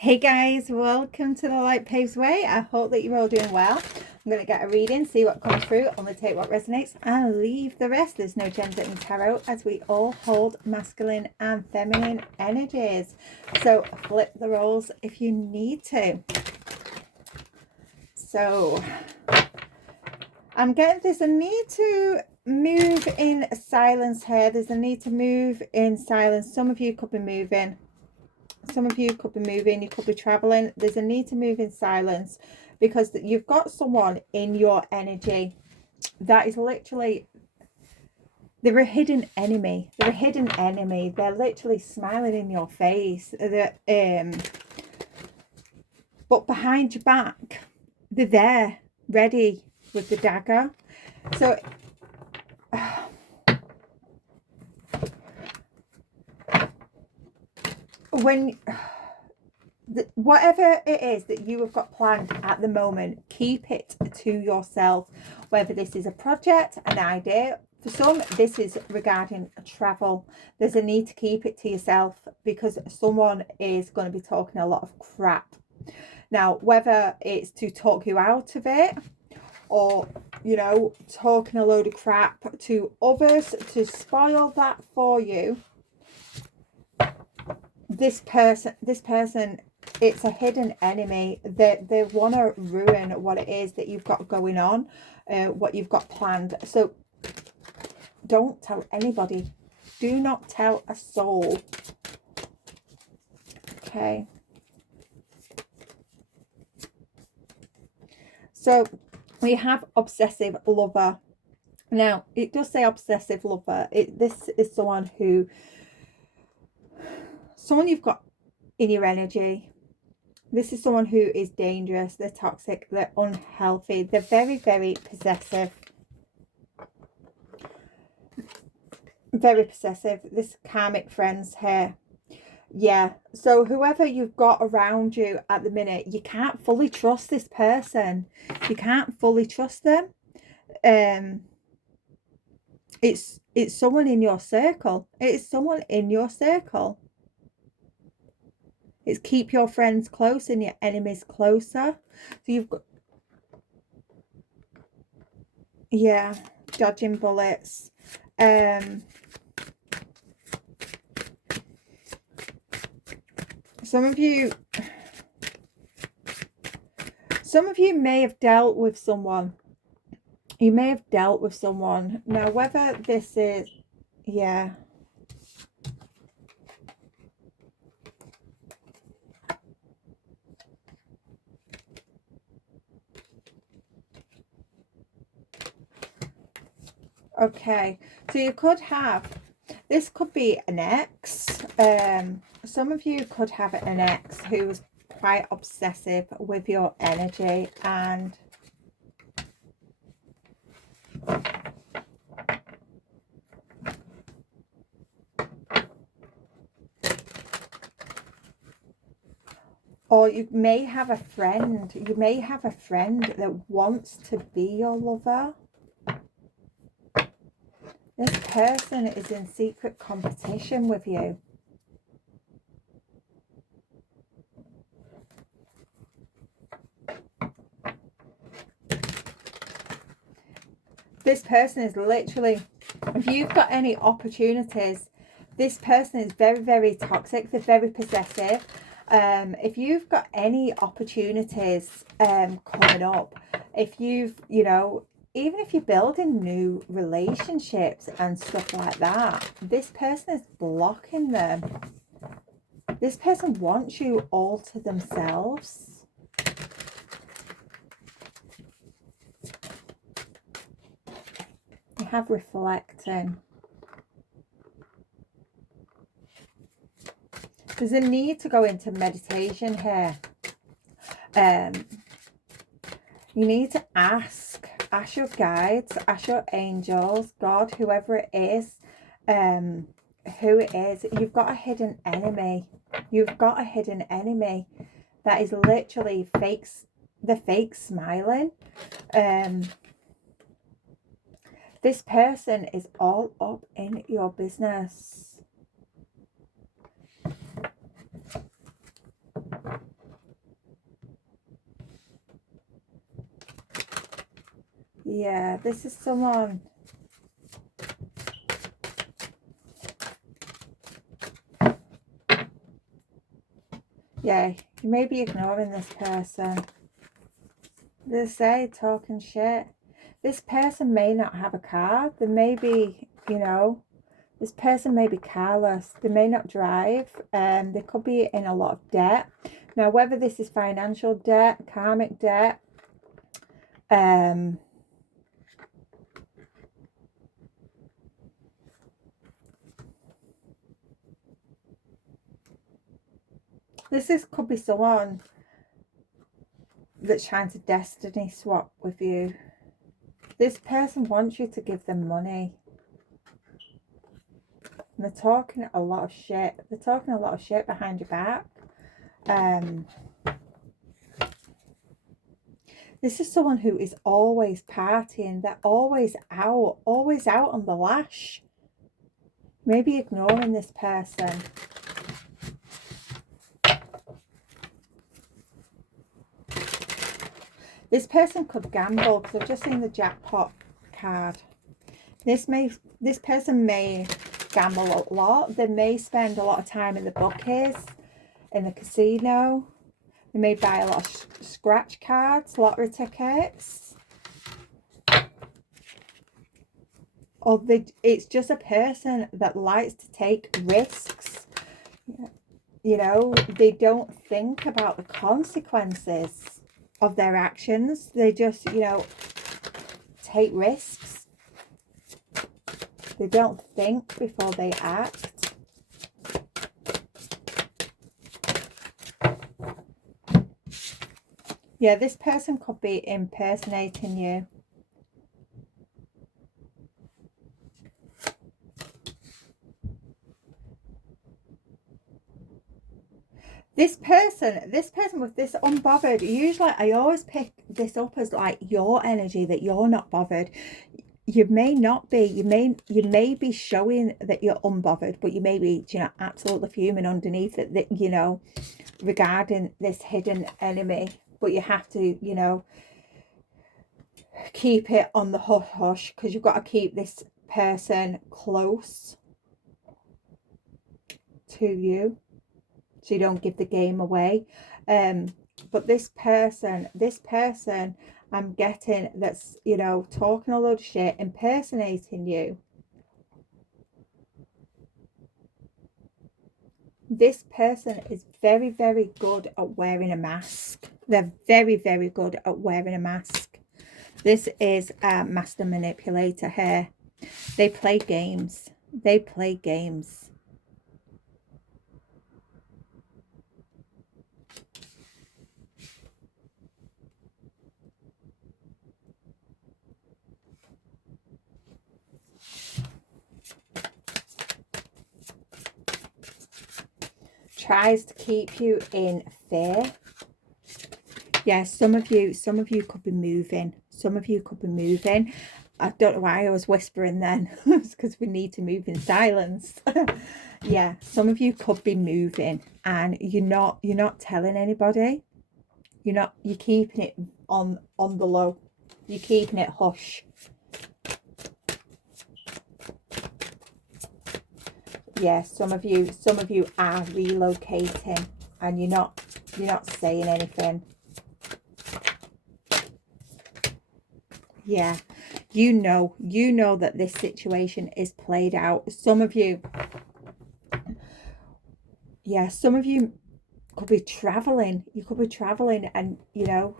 Hey guys, welcome to the Light Paves Way. I hope that you're all doing well. I'm going to get a reading, see what comes through, only take what resonates and leave the rest. There's no gender in tarot as we all hold masculine and feminine energies. So flip the roles if you need to. So I'm getting there's a need to move in silence here. There's a need to move in silence. Some of you could be moving. Some of you could be moving, you could be traveling. There's a need to move in silence because you've got someone in your energy that is literally, they're a hidden enemy. They're a hidden enemy. They're literally smiling in your face. But behind your back, they're there, ready with the dagger. So when whatever it is that you have got planned at the moment, keep it to yourself. Whether this is a project, an idea, for some this is regarding travel, there's a need to keep it to yourself because someone is going to be talking a lot of crap. Now, whether it's to talk you out of it or, you know, talking a load of crap to others to spoil that for you, this person, it's a hidden enemy. They want to ruin what it is that you've got going on, what you've got planned. So don't tell anybody. Do not tell a soul. Okay. So we have obsessive lover. Now, it does say obsessive lover. This is someone you've got in your energy. This is someone who is dangerous. They're toxic. They're unhealthy. They're very, very possessive. Very possessive. This karmic friends here. Yeah. So whoever you've got around you at the minute, you can't fully trust this person. You can't fully trust them. It's someone in your circle. It's someone in your circle. It's keep your friends close and your enemies closer. So you've got, yeah, dodging bullets. Some of you may have dealt with someone. You may have dealt with someone. Now, whether this is, yeah. Okay, so you could have, this could be an ex. Some of you could have an ex who was quite obsessive with your energy, and or you may have a friend. You may have a friend that wants to be your lover. This person is in secret competition with you. This person is literally, if you've got any opportunities, this person is very, very toxic. They're very possessive. If you've got any opportunities coming up, if you've, you know, even if you're building new relationships and stuff like that, this person is blocking them. This person wants you all to themselves. You have reflecting. There's a need to go into meditation here. You need to ask your guides, ask your angels, God, whoever it is, who it is. You've got a hidden enemy. You've got a hidden enemy that is literally the fake smiling. This person is all up in your business. Yeah, this is someone. Yeah, you may be ignoring this person. They say talking shit. This person may not have a car. They may be, you know, this person may be carless. They may not drive. They could be in a lot of debt. Now, whether this is financial debt, karmic debt, could be someone that's trying to destiny swap with you. This person wants you to give them money. And they're talking a lot of shit. They're talking a lot of shit behind your back. This is someone who is always partying. They're always out on the lash. Maybe ignoring this person. This person could gamble, because I've just seen the jackpot card. This person may gamble a lot. They may spend a lot of time in the bookies, in the casino. They may buy a lot of scratch cards, lottery tickets. Or it's just a person that likes to take risks. You know, they don't think about the consequences of their actions. They just, you know, take risks. They don't think before they act. Yeah, this person could be impersonating you. This person with this unbothered, usually I always pick this up as like your energy, that you're not bothered. You may not be, you may be showing that you're unbothered, but you may be, you know, absolutely fuming underneath it, that, you know, regarding this hidden enemy. But you have to, you know, keep it on the hush hush, because you've got to keep this person close to you, so you don't give the game away. But this person I'm getting, that's, you know, talking a load of shit, impersonating you. This person is very, very good at wearing a mask. They're very, very good at wearing a mask. This is a master manipulator here. They play games. They play games. Tries to keep you in fear. Yeah, some of you could be moving. Some of you could be moving. I don't know why I was whispering then. It's because we need to move in silence. Yeah, some of you could be moving, and you're not telling anybody. You're keeping it on the low. You're keeping it hush. Yeah, some of you are relocating, and you're not saying anything. Yeah, you know that this situation is played out. Some of you, yeah, some of you could be traveling. You could be traveling, and, you know,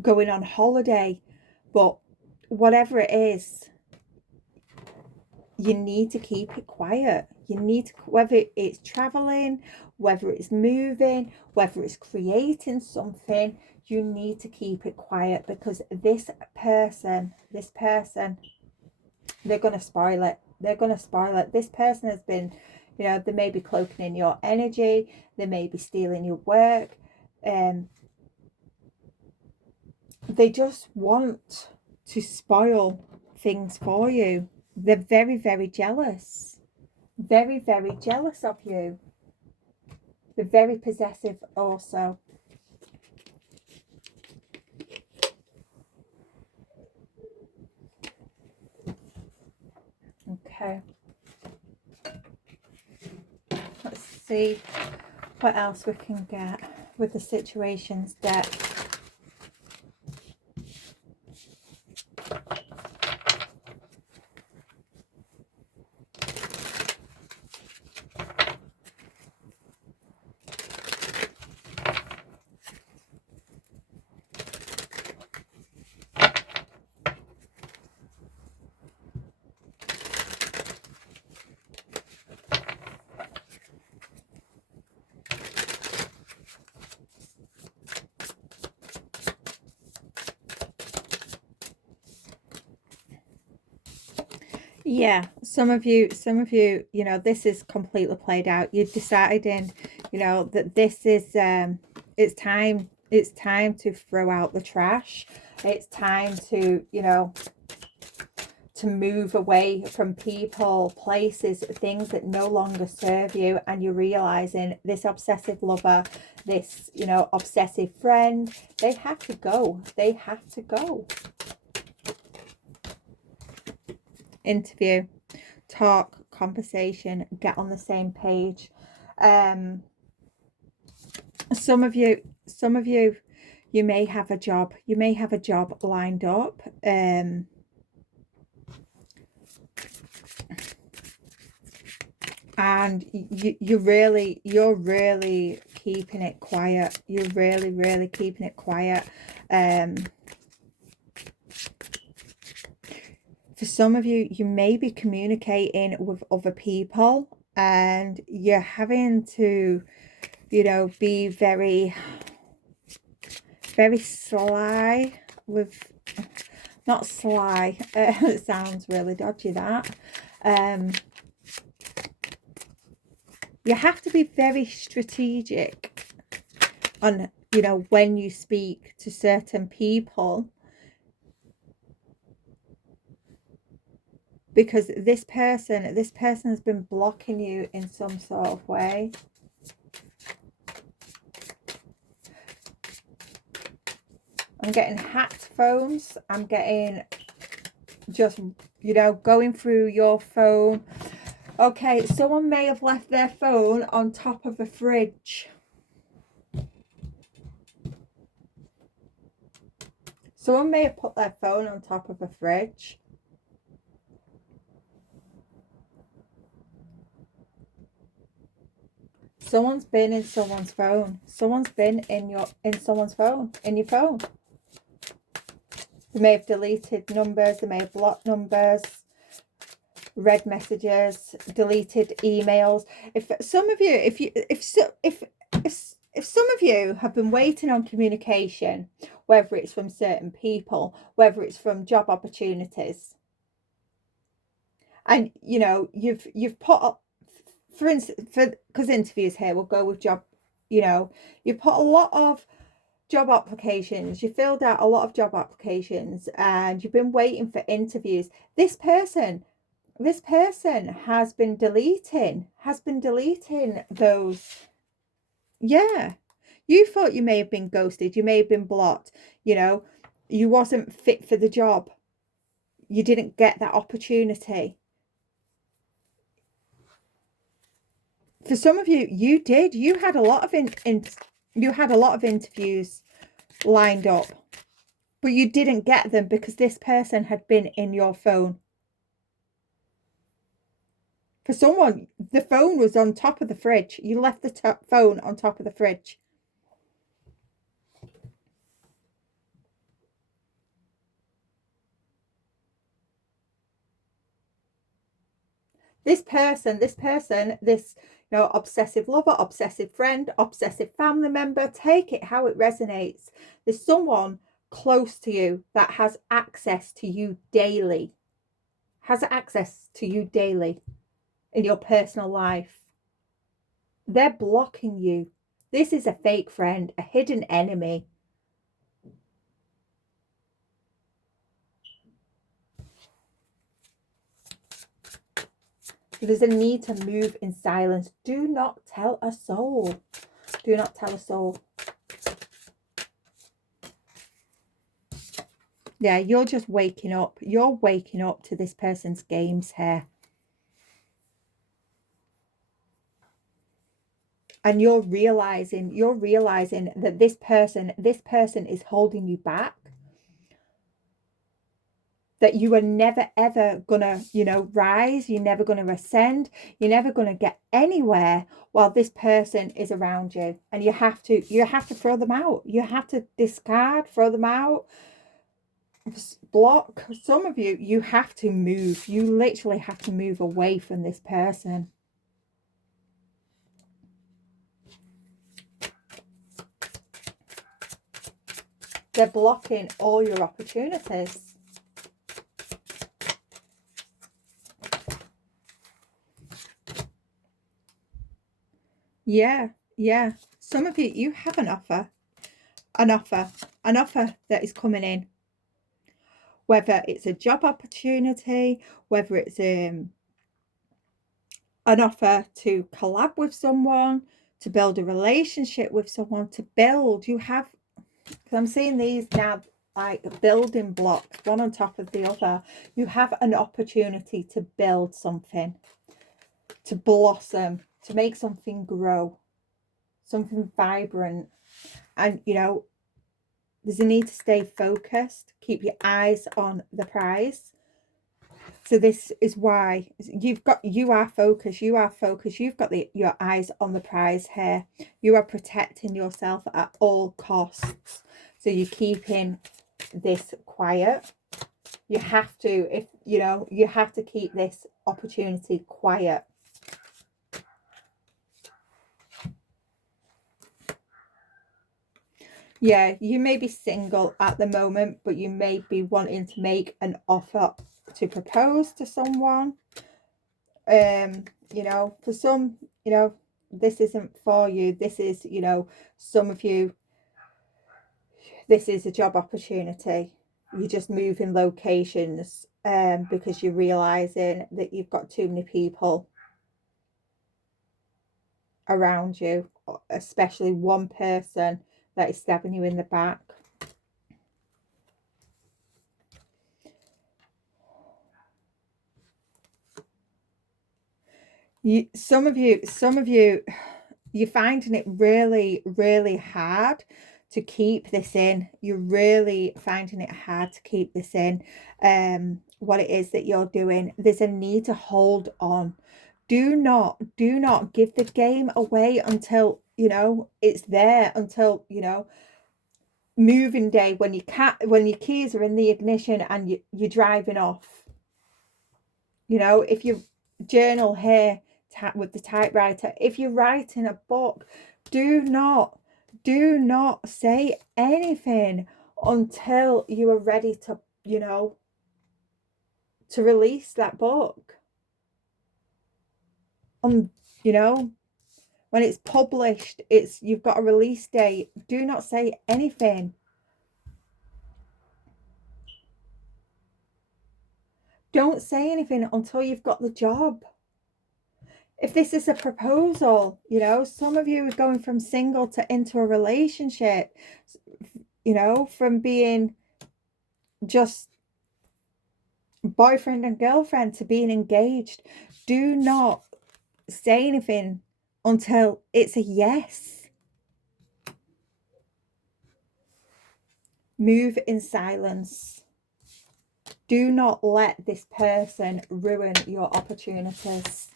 going on holiday. But whatever it is, you need to keep it quiet. You need to, whether it's traveling, whether it's moving, whether it's creating something, you need to keep it quiet, because this person, they're going to spoil it. They're going to spoil it. This person has been, you know, they may be cloaking in your energy. They may be stealing your work. They just want to spoil things for you. They're very, very jealous. Very, very jealous of you. They're very possessive also. see what else we can get with the situations deck. Yeah, some of you, you know, this is completely played out. You're deciding, you know, that this is, it's time to throw out the trash. It's time to, you know, to move away from people, places, things that no longer serve you. And you're realizing this obsessive lover, this, you know, obsessive friend, they have to go. They have to go. Interview, talk, conversation, get on the same page. Some of you, you may have a job. You may have a job lined up. And you're really keeping it quiet. You're really keeping it quiet. For some of you, you may be communicating with other people and you're having to, you know, be very sly with, not sly, it sounds really dodgy, that. You have to be very strategic on, you know, when you speak to certain people, because this person has been blocking you in some sort of way. I'm getting hacked phones. I'm getting just, you know, going through your phone. Okay, someone may have left their phone on top of a fridge. Someone may have put their phone on top of a fridge. Someone's been in someone's phone. Someone's been in someone's phone, in your phone. They may have deleted numbers, they may have blocked numbers, read messages, deleted emails. If some of you, if some of you have been waiting on communication, whether it's from certain people, whether it's from job opportunities, and you know, you've put up, for instance, because interviews here, we'll go with job, you know, you put a lot of job applications, you filled out a lot of job applications and you've been waiting for interviews. This person has been deleting those. Yeah, you thought you may have been ghosted, you may have been blocked, you know, you wasn't fit for the job, you didn't get that opportunity. For some of you, you did. You had a lot of interviews lined up, but you didn't get them because this person had been in your phone. For someone, the phone was on top of the fridge. You left the phone on top of the fridge. This person, this, you know, obsessive lover, obsessive friend, obsessive family member, take it how it resonates. There's someone close to you that has access to you daily, in your personal life. They're blocking you. This is a fake friend, a hidden enemy. There's a need to move in silence. Do not tell a soul. Do not tell a soul. Yeah, you're just waking up. You're waking up to this person's games here. and you're realizing that this person is holding you back, that you are never ever gonna, you know, rise, you're never gonna ascend, you're never gonna get anywhere while this person is around you. And you have to throw them out. You have to discard, throw them out, block. Some of you, you have to move. You literally have to move away from this person. They're blocking all your opportunities. Yeah, yeah. Some of you, you have an offer that is coming in. Whether it's a job opportunity, whether it's an offer to collab with someone, to build a relationship with someone, to build. You have, because I'm seeing these now like building blocks, one on top of the other. You have an opportunity to build something, to blossom, to make something grow, something vibrant. And, you know, there's a need to stay focused, keep your eyes on the prize. So this is why you are focused, you've got your eyes on the prize here. You are protecting yourself at all costs. So you're keeping this quiet. You have to, if you know, you have to keep this opportunity quiet. Yeah, you may be single at the moment, but you may be wanting to make an offer to propose to someone. You know, for some, you know, this isn't for you. This is, you know, some of you, this is a job opportunity. You're just moving locations because you're realizing that you've got too many people around you, especially one person that is stabbing you in the back. Some of you, you're finding it really, really hard to keep this in. You're really finding it hard to keep this in. What it is that you're doing. There's a need to hold on. Do not give the game away until, you know, it's there, until, you know, moving day, when your keys are in the ignition and you're driving off. You know, if you journal here with the typewriter, if you're writing a book, do not say anything until you are ready to, you know, to release that book. You know, when it's published, you've got a release date. Do not say anything. Don't say anything until you've got the job. If this is a proposal, you know, some of you are going from single to into a relationship, you know, from being just boyfriend and girlfriend to being engaged. Do not say anything until it's a yes. Move in silence. Do not let this person ruin your opportunities.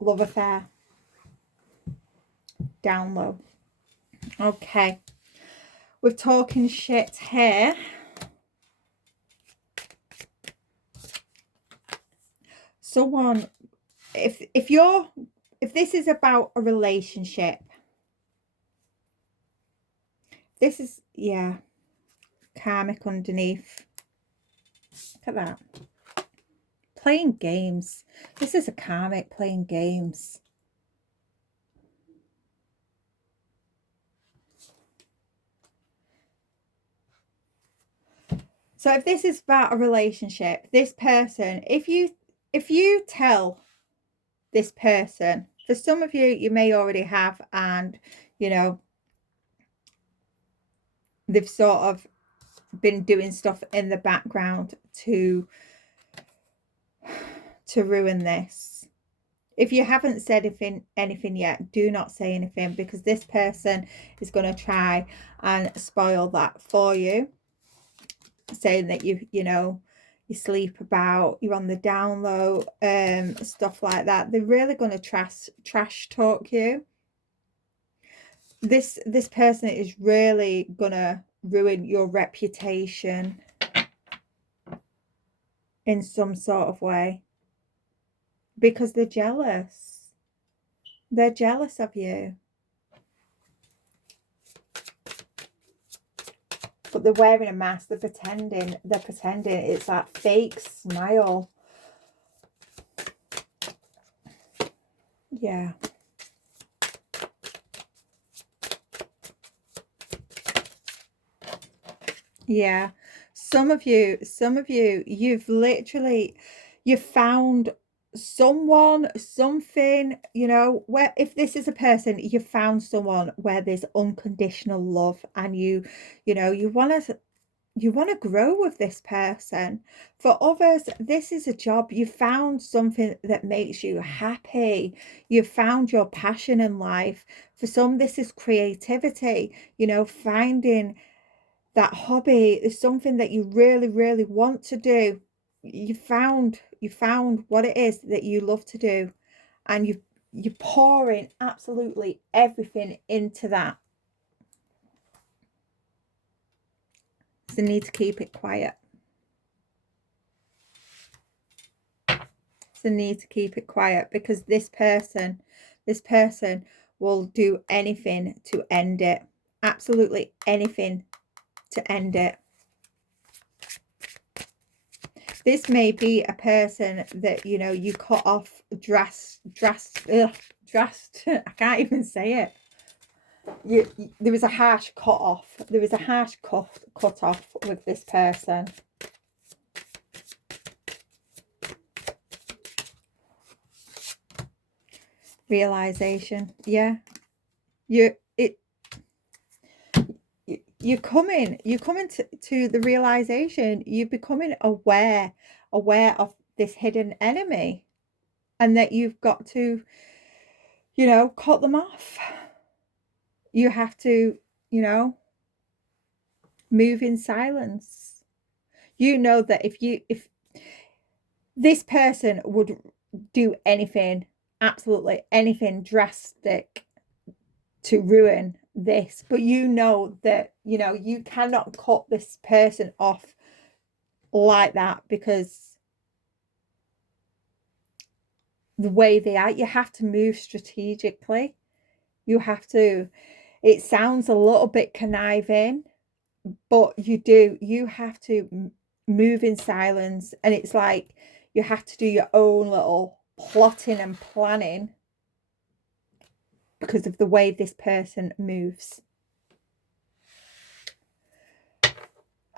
Love affair. Down low. Okay. We're talking shit here. Someone, if this is about a relationship, this is, yeah, karmic underneath. Look at that. Playing games. This is a karmic playing games. So if this is about a relationship, this person, if you tell this person, for some of you, you may already have, and, you know, they've sort of been doing stuff in the background to ruin this. If you haven't said anything yet, do not say anything, because this person is going to try and spoil that for you, saying that you know, you sleep about, you're on the down low, stuff like that. They're really going to trash talk you. This person is really going to ruin your reputation in some sort of way, because they're jealous. They're jealous of you. But they're wearing a mask. They're pretending. It's that fake smile. Yeah. Yeah. Some of you, you've found someone, something, you know, where, if this is a person, you found someone where there's unconditional love, and you know, you want to grow with this person. For others, this is a job. You found something that makes you happy. You found your passion in life. For some, this is creativity, you know, finding that hobby is something that you really, really want to do. You found what it is that you love to do, and you're pouring absolutely everything into that. So you need to keep it quiet. So need to keep it quiet, because this person will do anything to end it. Absolutely anything to end it. This may be a person that, you know, you cut off I can't even say it. There was a harsh cut off. There was a harsh cut off with this person. Realization. Yeah. You're coming to the realization. You're becoming aware of this hidden enemy, and that you've got to, you know, cut them off. You have to, you know, move in silence. You know that if this person would do anything, absolutely anything drastic to ruin this, but you know that, you know, you cannot cut this person off like that, because the way they are, you have to move strategically. You have to, it sounds a little bit conniving, but you have to move in silence. And it's like you have to do your own little plotting and planning, because of the way this person moves.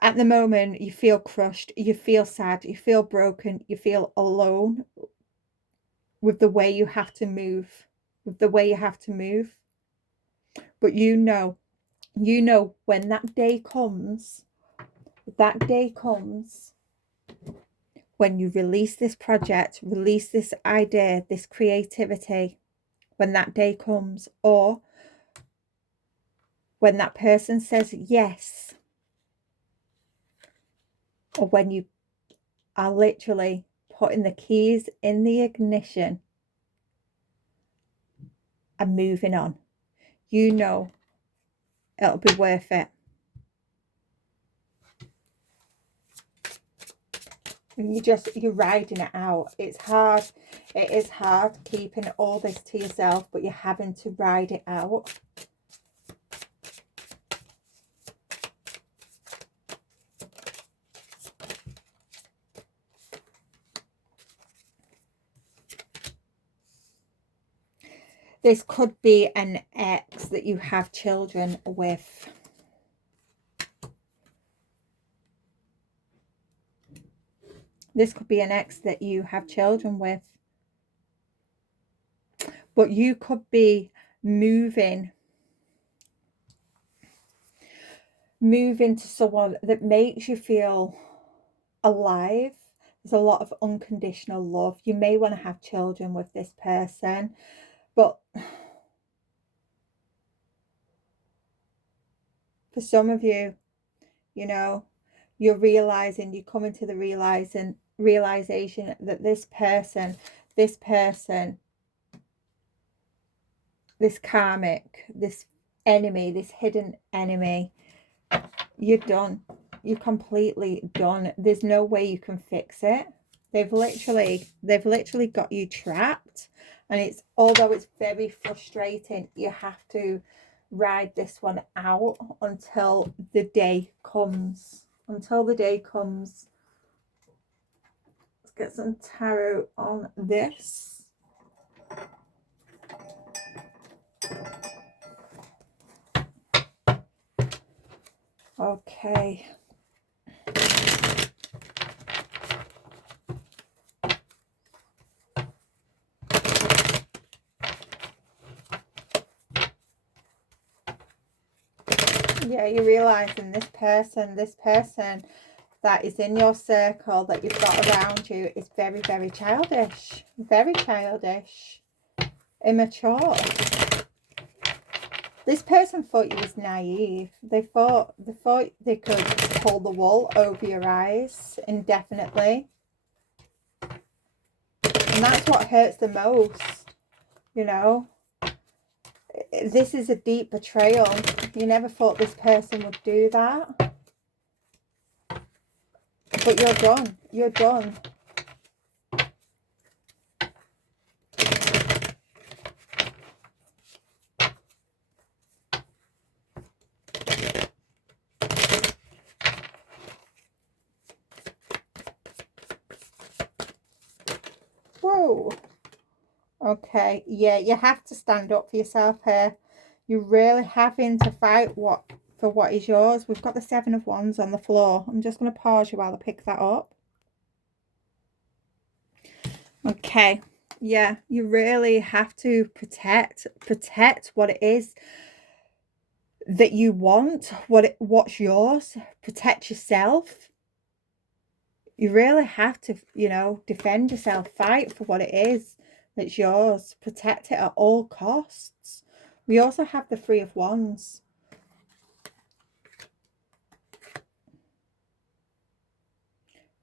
At the moment, you feel crushed, you feel sad, you feel broken, you feel alone with the way you have to move, But you know when that day comes, when you release this project, release this idea, this creativity, when that day comes, or when that person says yes, or when you are literally putting the keys in the ignition and moving on, you know it'll be worth it. You're riding it out. It's hard. It is hard keeping all this to yourself, but you're having to ride it out. This could be an ex that you have children with. This could be an ex that you have children with. But you could be moving. move into someone that makes you feel alive. There's a lot of unconditional love. You may want to have children with this person, but for some of you, you know, you're realizing, you come into the realization that this person, this karmic, this enemy, this hidden enemy, you're done. You're completely done. There's no way you can fix it. They've literally got you trapped. And it's, although it's very frustrating, you have to ride this one out until the day comes. Until the day comes. Let's get some tarot on this. Okay. Yeah, you're realizing this person that is in your circle that you've got around you is very, very childish. Very childish. Immature. This person thought you was naive. They thought they could pull the wool over your eyes indefinitely. And that's what hurts the most, you know. This is a deep betrayal. You never thought this person would do that. But you're done. You're done. Whoa. Okay. Yeah, you have to stand up for yourself here. You're really having to fight for what is yours. We've got the 7 of Wands on the floor. I'm just going to pause you while I pick that up. Okay. Yeah, you really have to protect what it is that you want, what's yours. Protect yourself. You really have to, you know, defend yourself, fight for what it is that's yours. Protect it at all costs. We also have the 3 of Wands.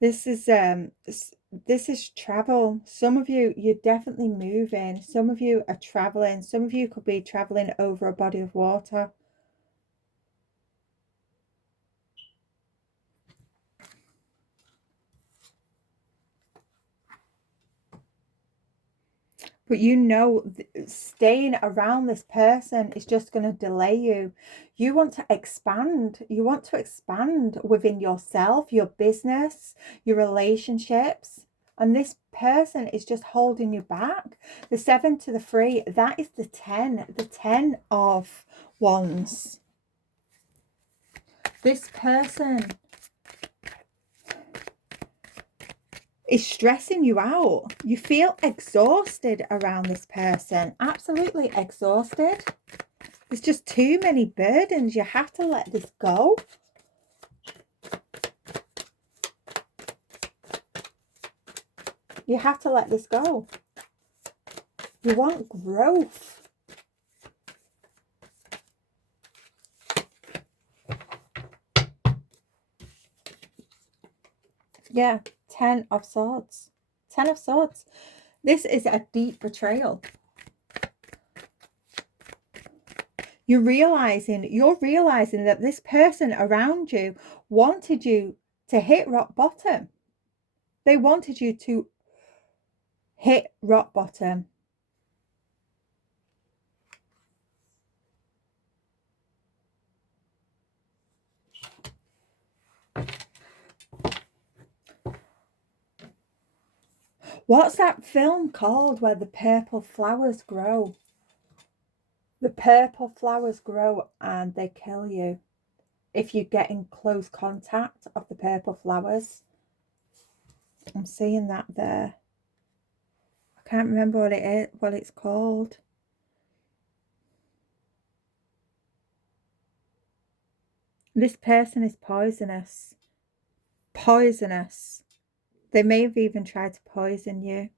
This is travel. Some of you, you're definitely moving. Some of you are traveling. Some of you could be traveling over a body of water. But you know, staying around this person is just going to delay you. You want to expand. You want to expand within yourself, your business, your relationships. And this person is just holding you back. The 7 to the 3, that is the 10 of Wands. This person is stressing you out. You feel exhausted around this person. Absolutely exhausted. There's just too many burdens. You have to let this go. You have to let this go. You want growth. Yeah, 10 of Swords. 10 of Swords. This is a deep betrayal. You're realizing that this person around you wanted you to hit rock bottom. They wanted you to hit rock bottom. What's that film called where the purple flowers grow? The purple flowers grow and they kill you if you get in close contact of the purple flowers. I'm seeing that there. I can't remember what it is, what it's called. This person is poisonous. Poisonous. They may have even tried to poison you.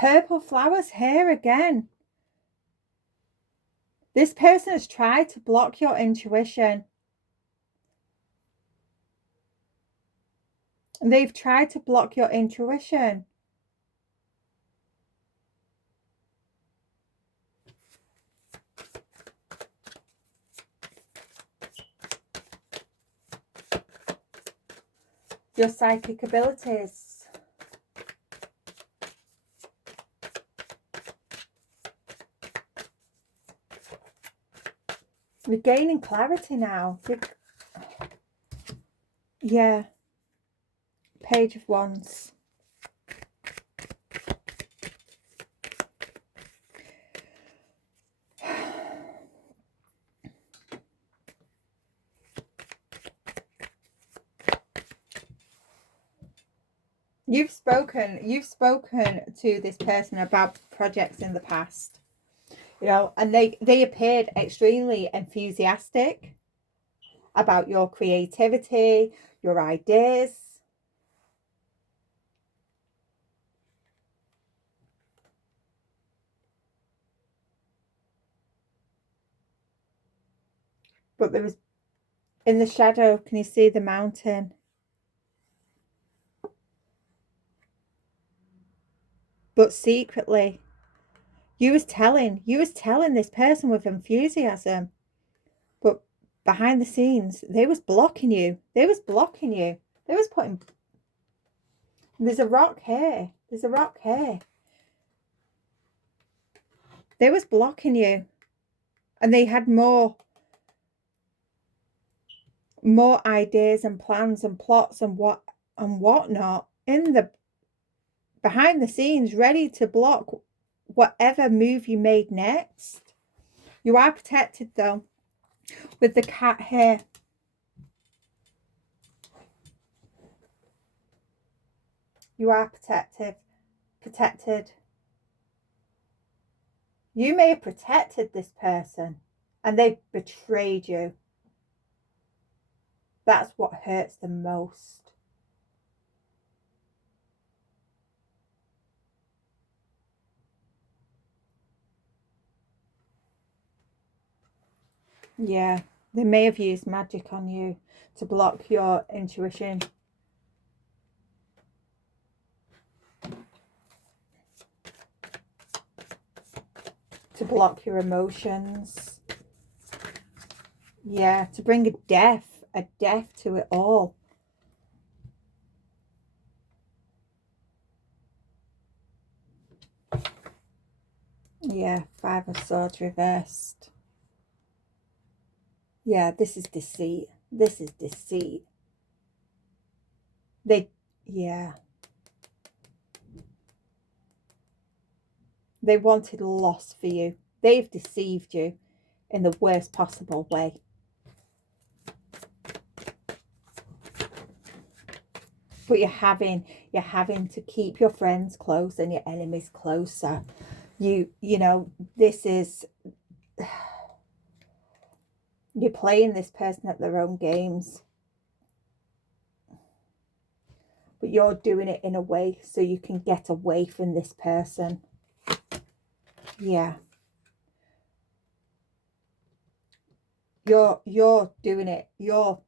Purple flowers here again. This person has tried to block your intuition. They've tried to block your intuition. Your psychic abilities. You're gaining clarity now. Yeah. Page of Wands. You've spoken to this person about projects in the past, you know, and they appeared extremely enthusiastic about your creativity, your ideas. But there was, in the shadow, can you see the mountain? But secretly, you was telling this person with enthusiasm, but behind the scenes, they was blocking you. They was blocking you. They was putting... There's a rock here. There's a rock here. They was blocking you. And they had more ideas and plans and plots and whatnot in the behind the scenes, ready to block whatever move you made next. You are protected though, with the cat here. You are protected. You may have protected this person and they've betrayed you. That's what hurts the most. Yeah, they may have used magic on you to block your intuition. To block your emotions. Yeah, to bring a death to it all. Yeah, Five of Swords reversed. Yeah, this is deceit. This is deceit. Yeah. They wanted loss for you. They've deceived you in the worst possible way. But you're having to keep your friends close and your enemies closer. You know, this is... You're playing this person at their own games. But you're doing it in a way so you can get away from this person. Yeah. You're doing it. You're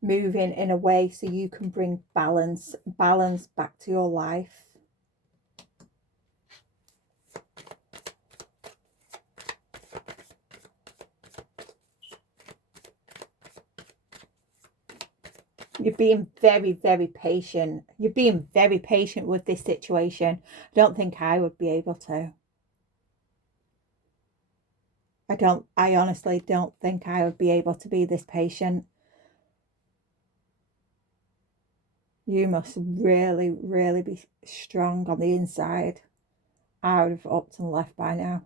moving in a way so you can bring balance back to your life. You're being very, very patient. You're being very patient with this situation. I don't think I would be able to. I honestly don't think I would be able to be this patient. You must really, really be strong on the inside. I would have upped and left by now.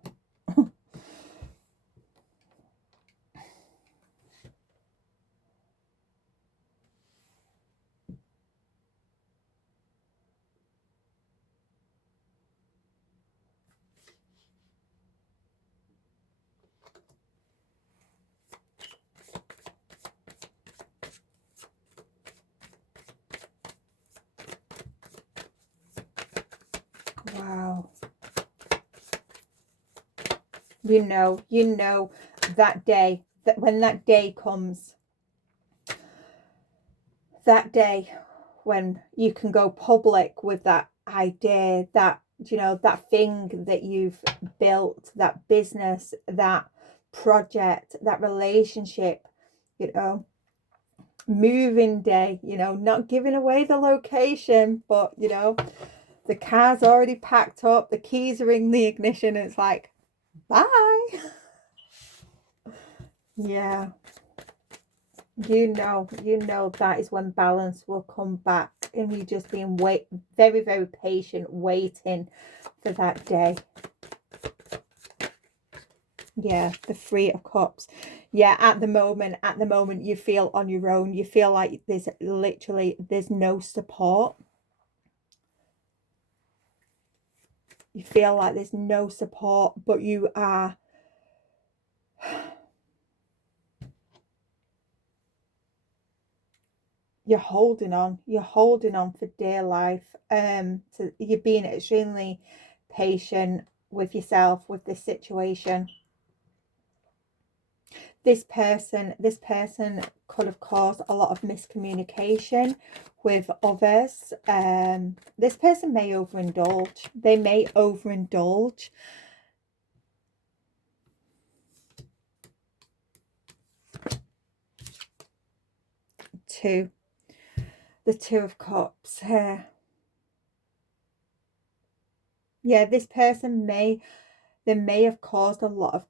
Wow. You know that day, that when that day comes, that day when you can go public with that idea, that, you know, that thing that you've built, that business, that project, that relationship, you know, moving day, you know, not giving away the location, but, you know, the car's already packed up, the keys are in the ignition, and it's like, bye. Yeah. You know that is when balance will come back, and you just being very, very patient, waiting for that day. Yeah, the Three of Cups. Yeah, at the moment you feel on your own. You feel like there's no support. You feel like there's no support, but you are you're holding on. You're holding on for dear life. So you're being extremely patient with yourself, with this situation. This person could have caused a lot of miscommunication with others. This person may overindulge. They may overindulge. The Two of Cups here. Yeah, this person may have caused a lot of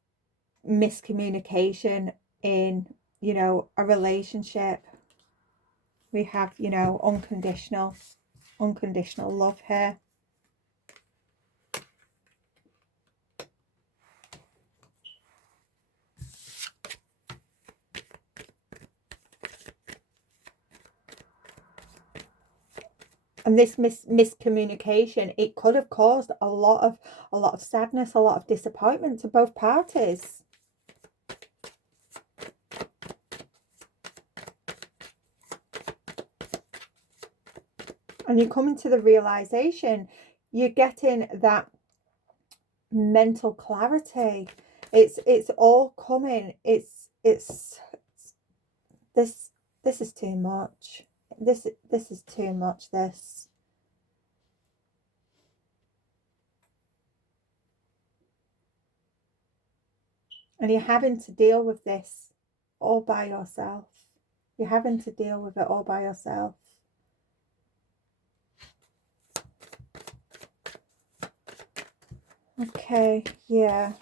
miscommunication in, you know, a relationship. We have, you know, unconditional love here. And this miscommunication, it could have caused a lot of sadness, a lot of disappointment to both parties. And you're coming to the realization, you're getting that mental clarity. It's all coming. It's this is too much. This is too much, this. And you're having to deal with this all by yourself. You're having to deal with it all by yourself. Okay, yeah.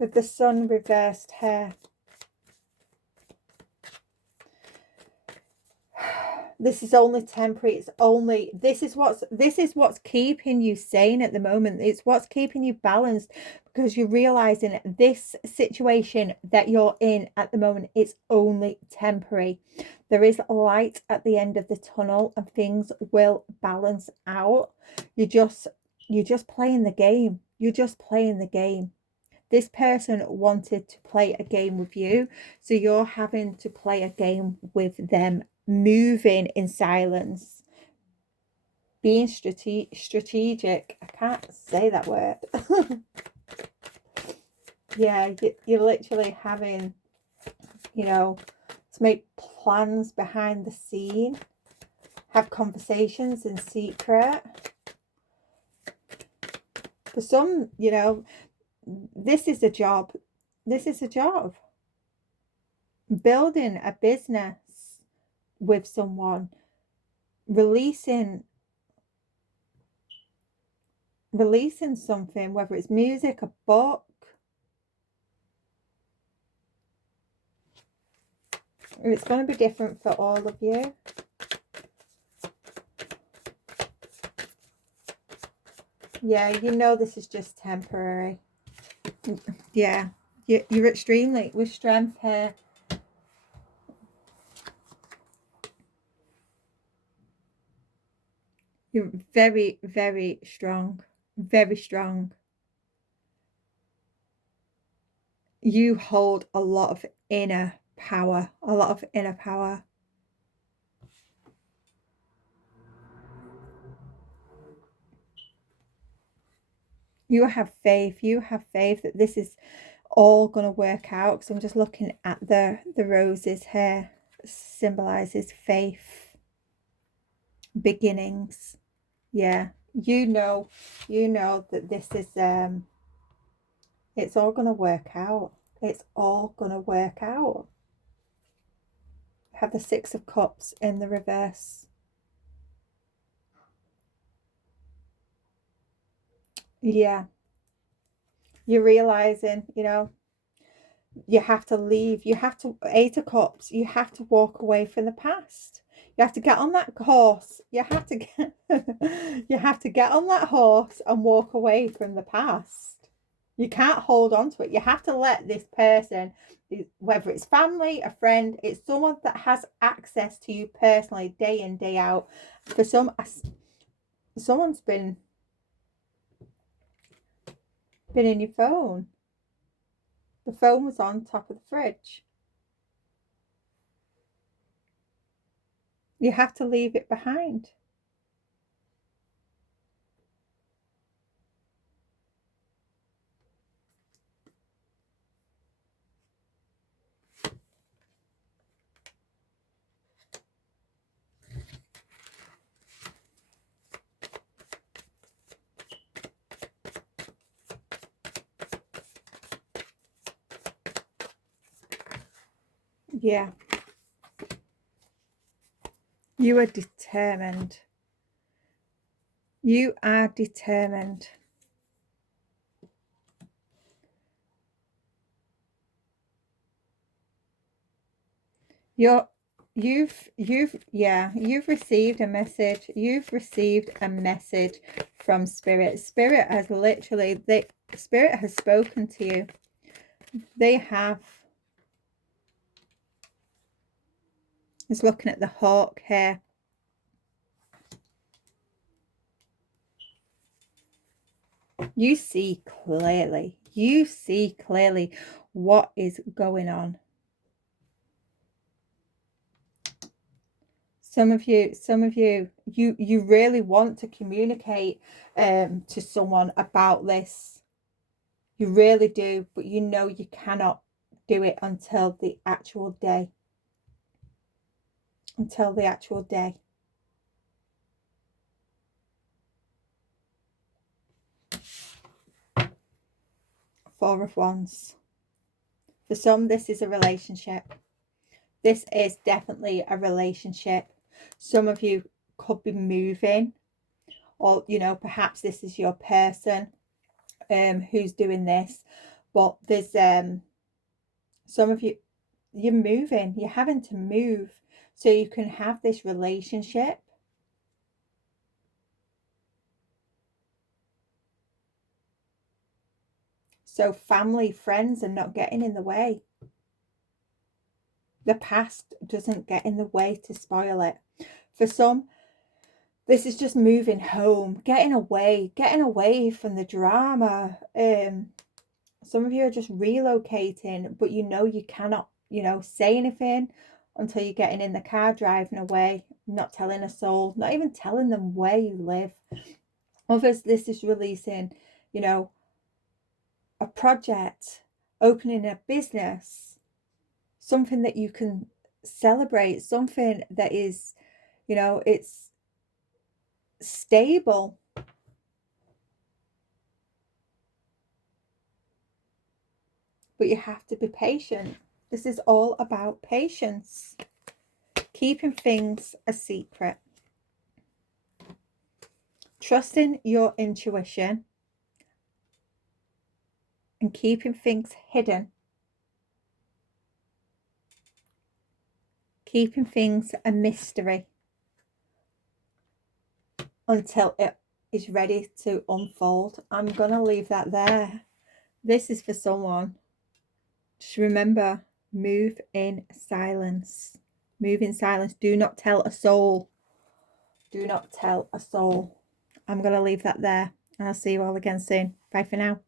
With the Sun reversed here. This is only temporary. It's only, this is what's keeping you sane at the moment. It's what's keeping you balanced, because you're realizing this situation that you're in at the moment is only temporary. There is light at the end of the tunnel, and things will balance out. You're just playing the game. You're just playing the game. This person wanted to play a game with you, so you're having to play a game with them, moving in silence, being strategic. I can't say that word. Yeah, you're literally having, you know, to make plans behind the scene, have conversations in secret. For some, you know, this is a job. This is a job. Building a business with someone, releasing releasing something, whether it's music, a book. It's going to be different for all of you. Yeah, you know this is just temporary. Yeah, you're extremely with strength here. You're very, very strong. Very strong. You hold a lot of inner power. A lot of inner power. You have faith. You have faith that this is all going to work out. Because I'm just looking at the roses here. Symbolizes faith. Beginnings. Yeah. You know that this is it's all going to work out. It's all going to work out. Have the Six of Cups in the reverse. Yeah. You're realizing, you know, you have to leave. You have to, Eight of Cups, you have to walk away from the past. You have to get on that horse. You have to get, you have to get on that horse and walk away from the past. You can't hold on to it. You have to let this person, whether it's family, a friend, it's someone that has access to you personally day in, day out. For someone's been in your phone. The phone was on top of the fridge. You have to leave it behind. Yeah. You are determined. You are determined. You've received a message. You've received a message from Spirit. Spirit has literally, Spirit has spoken to you. They have. Just looking at the hawk here. You see clearly. You see clearly what is going on. Some of you, you really want to communicate to someone about this. You really do, but you know you cannot do it until the actual day. Until the actual day. Four of Wands. For some, this is a relationship. This is definitely a relationship. Some of you could be moving, or, you know, perhaps this is your person who's doing this. But there's some of you, you're moving. You're having to move so you can have this relationship. So family, friends are not getting in the way. The past doesn't get in the way to spoil it. For some, this is just moving home, getting away from the drama. Some of you are just relocating, but you know you cannot, you know, say anything until you're getting in the car, driving away, not telling a soul, not even telling them where you live. Others, this is releasing, you know, a project, opening a business, something that you can celebrate, something that is, you know, it's stable. But you have to be patient. This is all about patience. Keeping things a secret. trusting your intuition and keeping things hidden, keeping things a mystery until it is ready to unfold. I'm going to leave that there. This is for someone. Just remember, move in silence. Move in silence. Do not tell a soul. Do not tell a soul. I'm going to leave that there. And I'll see you all again soon. Bye for now.